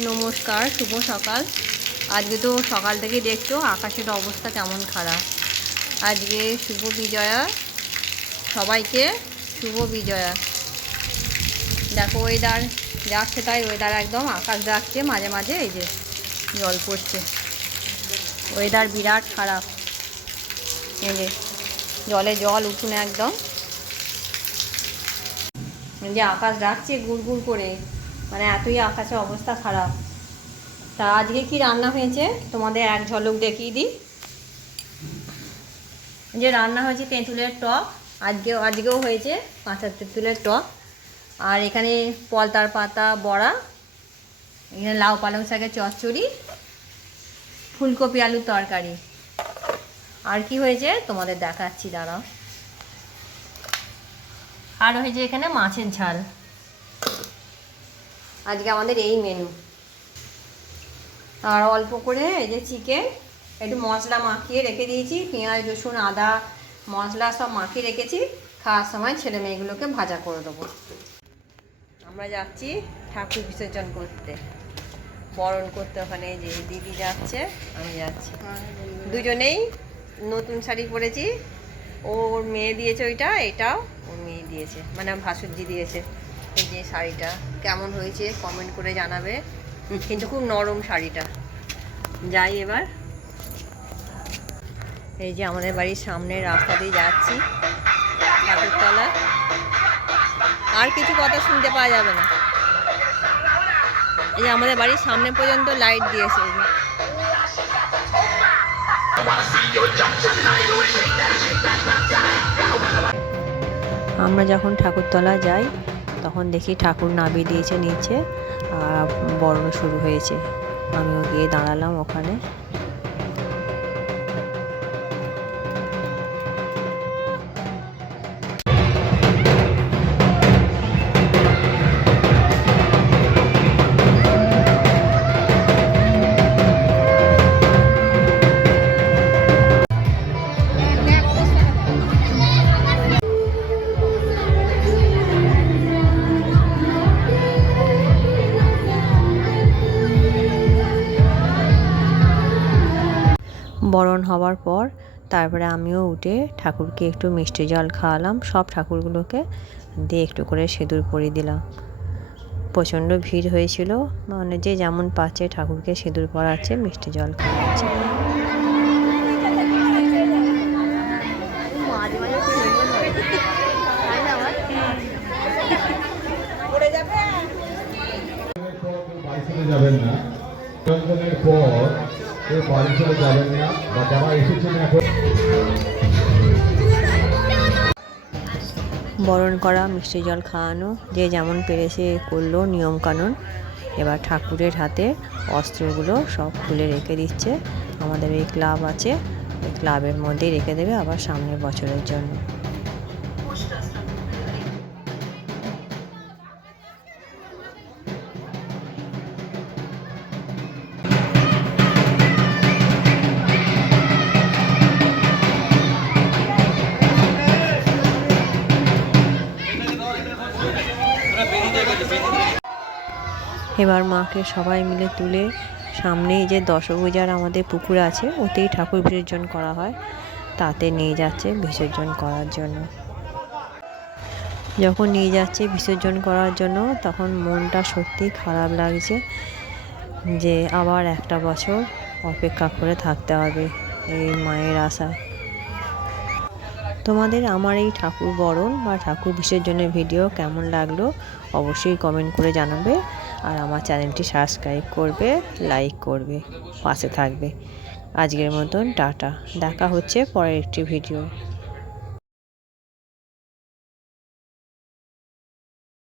নমস্কার, শুভ সকাল। আজকে তো সকাল থেকে দেখছো আকাশের অবস্থা কেমন খারাপ। আজকে শুভ বিজয়া, সবাইকে শুভ বিজয়া। দেখো ওয়েদার যাচ্ছে, তাই ওয়েদার একদম আকাশ যাচ্ছে, মাঝে মাঝে এই যে জল পড়ছে। ওয়েদার বিরাট খারাপ, এই যে জলে জল উঠুন একদম, যে আকাশ ডাকছে গুড় গুড় করে, মানে এতই আকাশের অবস্থা খারাপ। তা আজকে কি রান্না হয়েছে তোমাদের এক ঝলক দেখিয়ে দিই। যে রান্না হয়েছে তেঁতুলের টক, আজকেও হয়েছে কাঁচা তেঁতুলের টক। আর এখানে পলতার পাতা বড়া, এখানে লাউ পালং শাকের চচ্চড়ি, ফুলকপি আলুর তরকারি। আর কি হয়েছে তোমাদের দেখাচ্ছি, দাঁড়াও। আর হয়েছে এখানে মাছের ঝাল। আজকে আমাদের এই মেনু। আর অল্প করে এই যে চিকেন, একটু মশলা মাখিয়ে রেখে দিয়েছি, পেঁয়াজ রসুন আদা মশলা সব মাখিয়ে রেখেছি। খাওয়ার সময় ছেলে মেয়েগুলোকে ভাজা করে দেবো। আমরা যাচ্ছি ঠাকুর বিসর্জন করতে, বরণ করতে। ওখানে যে দিদি যাচ্ছে, আমি যাচ্ছি। দুজনেই নতুন শাড়ি পরেছি। ওর মেয়ে দিয়েছে ওইটা, এটাও ওর মেয়ে দিয়েছে, মানে ভাসুরজি দিয়েছে। এই যে শাড়িটা কেমন হয়েছে কমেন্ট করে জানাবে, কিন্তু খুব নরম শাড়িটা। যাই এবার। এই যে আমাদের বাড়ির সামনে রাস্তা দিয়ে যাচ্ছি ঠাকুরতলা। আর কিছু কথা শুনতে পাওয়া যাবে না। এই যে আমাদের বাড়ির সামনে পর্যন্ত লাইট দিয়েছে। আমরা যখন ঠাকুরতলা যাই তখন দেখি ঠাকুর নামিয়ে দিয়েছে নিচে, আর বরণ শুরু হয়েছে। আমিও গিয়ে দাঁড়ালাম ওখানে। বরণ হওয়ার পর তারপরে আমিও উঠে ঠাকুরকে একটু মিষ্টি জল খাওয়ালাম, সব ঠাকুরগুলোকে দিয়ে একটু করে সিঁদুর পরিয়ে দিলাম। প্রচণ্ড ভিড় হয়েছিল, মানে যে যেমন পাচ্ছে ঠাকুরকে সিঁদুর পরাচ্ছে, মিষ্টি জল খাওয়াচ্ছে। যাবেন না, বিসর্জনের পর বাড়ি চলে যাবেন না, বা যারা এসেছেন এখন। বরণ করা, মিষ্টি জল খাওয়ানো, যে যেমন পেরেছে করলো নিয়মকানুন। এবার ঠাকুরের হাতে অস্ত্রগুলো সব খুলে রেখে দিচ্ছে। আমাদের এই ক্লাব আছে, এই ক্লাবের মধ্যেই রেখে দেবে আবার সামনের বছরের জন্য। এবার মাকে সবাই মিলে তুলে সামনেই যে দশভূজার আমাদের পুকুর আছে, ওতেই ঠাকুর বিসর্জন করা হয়, তাতে নিয়ে যাচ্ছে বিসর্জন করার জন্য। যখন নিয়ে যাচ্ছে বিসর্জন করার জন্য তখন মনটা সত্যি খারাপ লাগছে, যে আবার একটা বছর অপেক্ষা করে থাকতে হবে এই মায়ের আশায়। তোমাদের আমার এই ঠাকুর বরণ বা ঠাকুর বিসর্জনের ভিডিও কেমন লাগলো অবশ্যই কমেন্ট করে জানাবে। আর আমার চ্যানেলটি সাবস্ক্রাইব করবে, লাইক করবে, পাশে থাকবে। আজকের মতন টাটা, দেখা হচ্ছে পরের একটি ভিডিও।